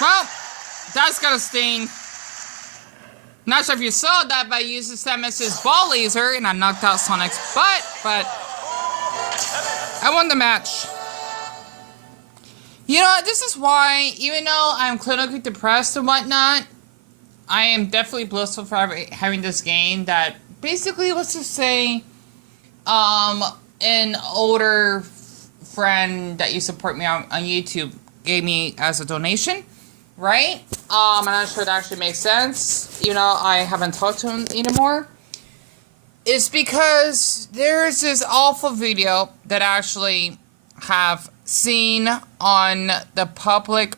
Well, that's got a sting. Not sure if you saw that, but I used the Samus's ball laser and I knocked out Sonic's butt, but I won the match. You know, this is why, even though I'm clinically depressed and whatnot, I am definitely blissful for having this game that basically, let's just say, an older friend that used to support me on YouTube gave me as a donation, right? I'm not sure that actually makes sense. You know, I haven't talked to him anymore. It's because there's this awful video that I actually have seen on the PublicFreakOut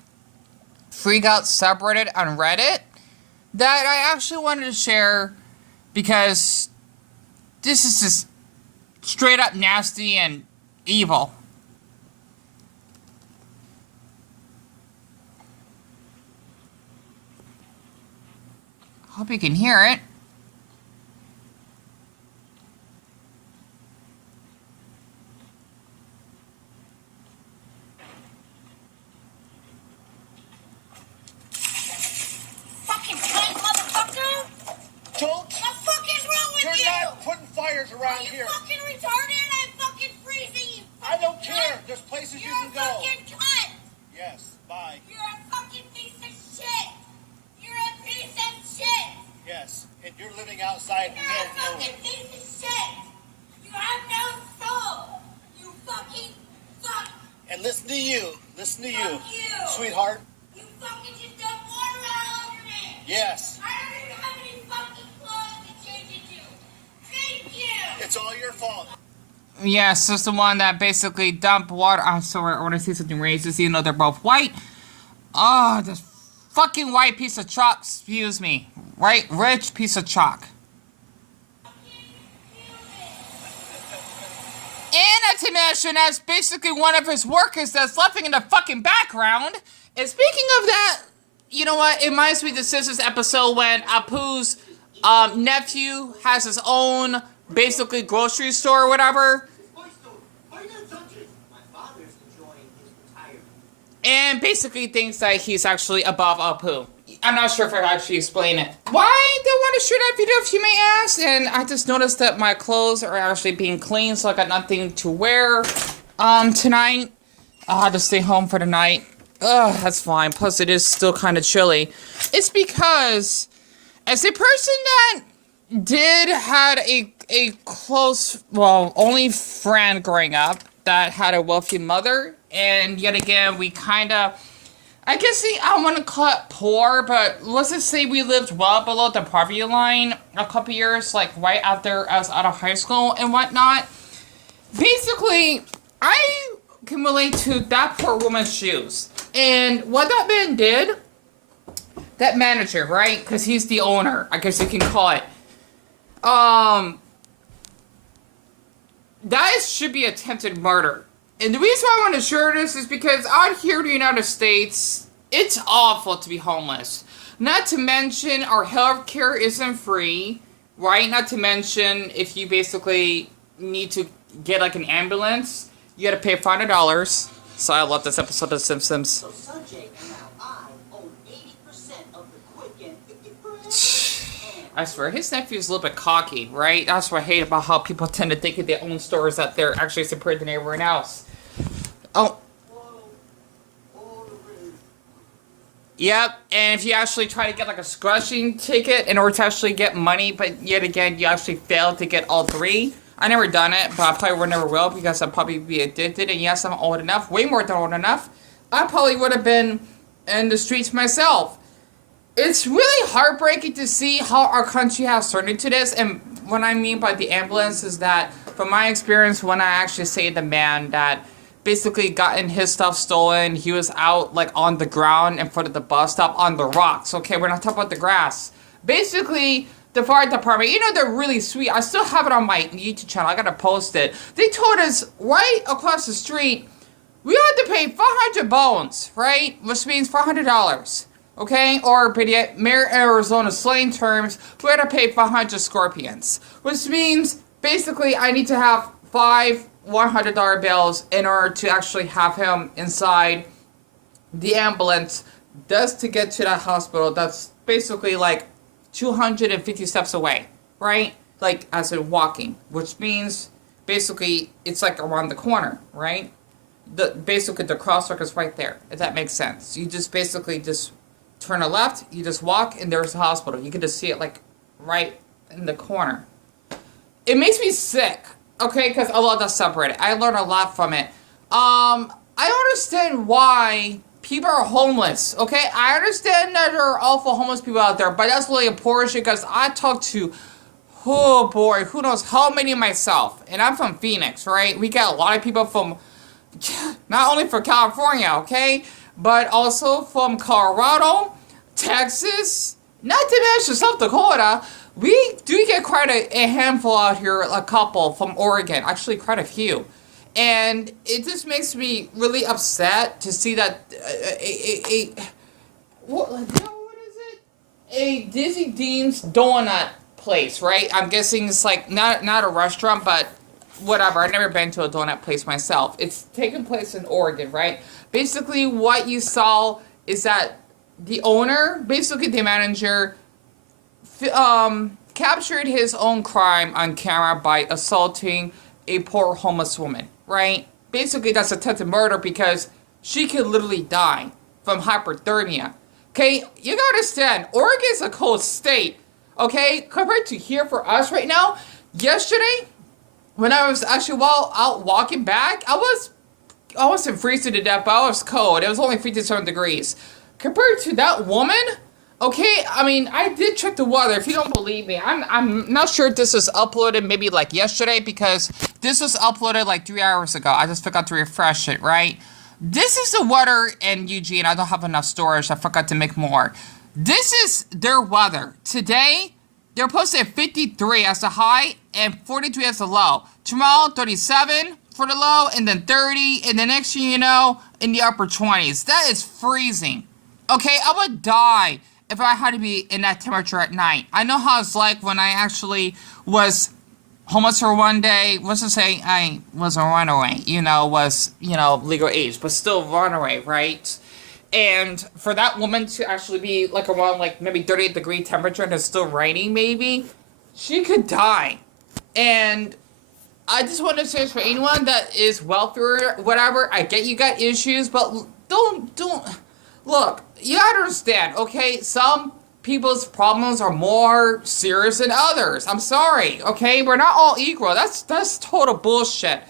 Subreddit on Reddit that I actually wanted to share because this is just straight up nasty and evil. Hope you can hear it. Fucking plant, motherfucker! Don't. What the fuck is wrong with you? You're not putting fires around Are you here. fucking retarded? I'm fucking freezing, you I don't fucking care. cunt. There's places You're you can a go. fucking cunt! Yes. Bye. You're a fucking piece of shit! You're a piece of shit! Yes. And you're living outside. You're a fucking piece of shit! You have no soul! You fucking fuck! And listen to you. Listen to you. Fuck you. Sweetheart. You fucking just dumped water all over me! Yes. I don't even have any fucking clothes to change into! Thank you! It's all your fault. Yes, it's the one that basically dumped water. I'm sorry, I want to say something racist, even though they're both white. Oh, this fucking white piece of chalk, excuse me. Right? Rich piece of chalk. And not to mention, that's basically one of his workers that's laughing in the fucking background. And speaking of that, you know what? It reminds me of the Simpsons episode when Apu's nephew has his own, basically, grocery store or whatever. And basically thinks that he's actually above Apu. I'm not sure if I actually explain it. Why do I want to shoot that video, if you may ask? And I just noticed that my clothes are actually being cleaned, so I got nothing to wear tonight. I had to stay home for the night. Ugh, that's fine. Plus, it is still kind of chilly. It's because, as a person that did had a close, well, only friend growing up that had a wealthy mother, and yet again, we kind of, I guess I don't want to call it poor, but let's just say we lived well below the poverty line a couple years, like right after I was out of high school and whatnot. Basically, I can relate to that poor woman's shoes. And what that man did, that manager, right? Because he's the owner, I guess you can call it. That should be attempted murder. And the reason why I want to share this is because out here in the United States, it's awful to be homeless. Not to mention our health care isn't free, right? Not to mention if you basically need to get like an ambulance, you gotta pay $500. So I love this episode of The Simpsons. So Sanjay and now I own 80% of the Quick and 50%. I swear, his nephew's a little bit cocky, right? That's what I hate about how people tend to think of their own stores that they're actually superior than everyone else. Oh. Yep, and if you actually try to get like a scratching ticket in order to actually get money, but yet again, you actually fail to get all three. I never done it, but I probably would never will because I'd probably be addicted, and yes, I'm old enough, way more than old enough. I probably would have been in the streets myself. It's really heartbreaking to see how our country has turned into this, and what I mean by the ambulance is that, from my experience, when I actually saved the man that basically gotten his stuff stolen, he was out, like, on the ground in front of the bus stop on the rocks, okay? We're not talking about the grass. Basically, the fire department, you know, they're really sweet. I still have it on my YouTube channel. I gotta post it. They told us right across the street, we had to pay 500 bones, right? Which means $400. Okay, or Mayor Arizona slang terms, we had to pay 500 scorpions. Which means, basically, I need to have 5 $100 bills in order to actually have him inside the ambulance just to get to that hospital that's basically like 250 steps away, right? Like, as in walking, which means basically it's like around the corner, right? Basically the crosswalk is right there, if that makes sense. You just basically just turn a left, you just walk, and there's the hospital. You can just see it like right in the corner. It makes me sick, okay, because I love that subreddit. I learned a lot from it. I don't understand why people are homeless, okay? I understand that there are awful homeless people out there, but that's really important because I talk to, oh boy, who knows how many myself. And I'm from Phoenix, right? We got a lot of people from, not only from California, okay? But also from Colorado, Texas, not to mention South Dakota. We do get quite a handful out here, a couple from Oregon, actually quite a few. And it just makes me really upset to see that what is it? A Dizzy Dean's donut place, right? I'm guessing it's like not a restaurant, but whatever. I've never been to a donut place myself. It's taking place in Oregon, right? Basically, what you saw is that the owner, basically the manager, captured his own crime on camera by assaulting a poor homeless woman, right? Basically, that's attempted murder because she could literally die from hypothermia. Okay, you gotta understand, Oregon's a cold state, okay? Compared to here for us right now, yesterday, when I was actually out walking back, I wasn't freezing to death, but I was cold. It was only 57 degrees. Compared to that woman, okay, I mean, I did check the weather. If you don't believe me, I'm not sure if this was uploaded maybe like yesterday because this was uploaded like 3 hours ago. I just forgot to refresh it, right? This is the weather in Eugene. I don't have enough storage. I forgot to make more. This is their weather. Today, they're posted at 53 as the high and 43 as the low. Tomorrow, 37 for the low and then 30. And the next thing you know, in the upper 20s. That is freezing. Okay, I would die if I had to be in that temperature at night. I know how it's like when I actually was homeless for one day. Let's just say I was a runaway, legal age, but still runaway, right? And for that woman to actually be like around like maybe 38-degree temperature and it's still raining maybe, she could die. And I just want to say this for anyone that is wealthier, whatever, I get you got issues, but don't, look, you gotta understand, okay, some people's problems are more serious than others. I'm sorry, okay? We're not all equal. That's total bullshit.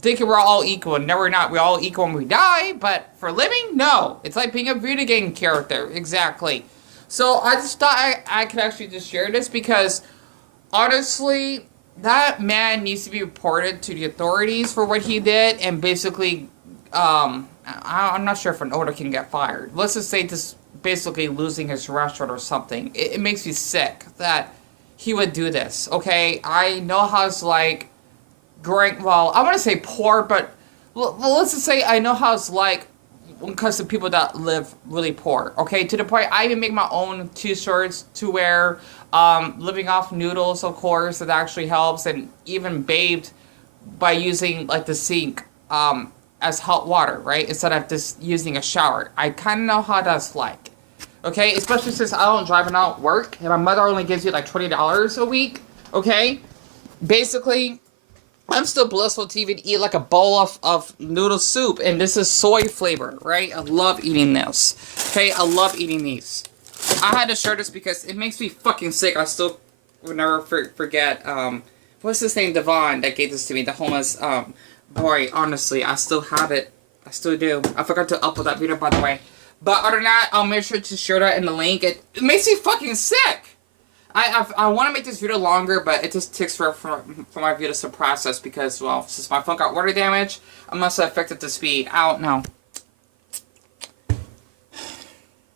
Thinking we're all equal. No, we're not. We're all equal when we die, but for living, no. It's like being a video game character. Exactly. So I just thought I could actually just share this because, honestly, that man needs to be reported to the authorities for what he did and basically, I'm not sure if an owner can get fired. Let's just say just basically losing his restaurant or something. It makes me sick that he would do this, okay? I know how it's like growing, well, I want to say poor, but let's just say I know how it's like when it comes to people that live really poor, okay? To the point I even make my own t-shirts to wear, living off noodles, of course, that actually helps, and even bathed by using like the sink, as hot water, right? Instead of just using a shower. I kind of know how that's like. Okay? Especially since I don't drive and I don't work. And my mother only gives you like $20 a week. Okay? Basically, I'm still blissful to even eat like a bowl of noodle soup. And this is soy flavor, right? I love eating this. Okay? I love eating these. I had to share this because it makes me fucking sick. I still will never forget, what's his name? Devon that gave this to me. The homeless, boy, honestly, I still have it. I still do. I forgot to upload that video, by the way. But other than that, I'll make sure to share that in the link. It makes me fucking sick. I want to make this video longer, but it just takes for my videos to process because, well, since my phone got water damage, I must have affected the speed. I don't know.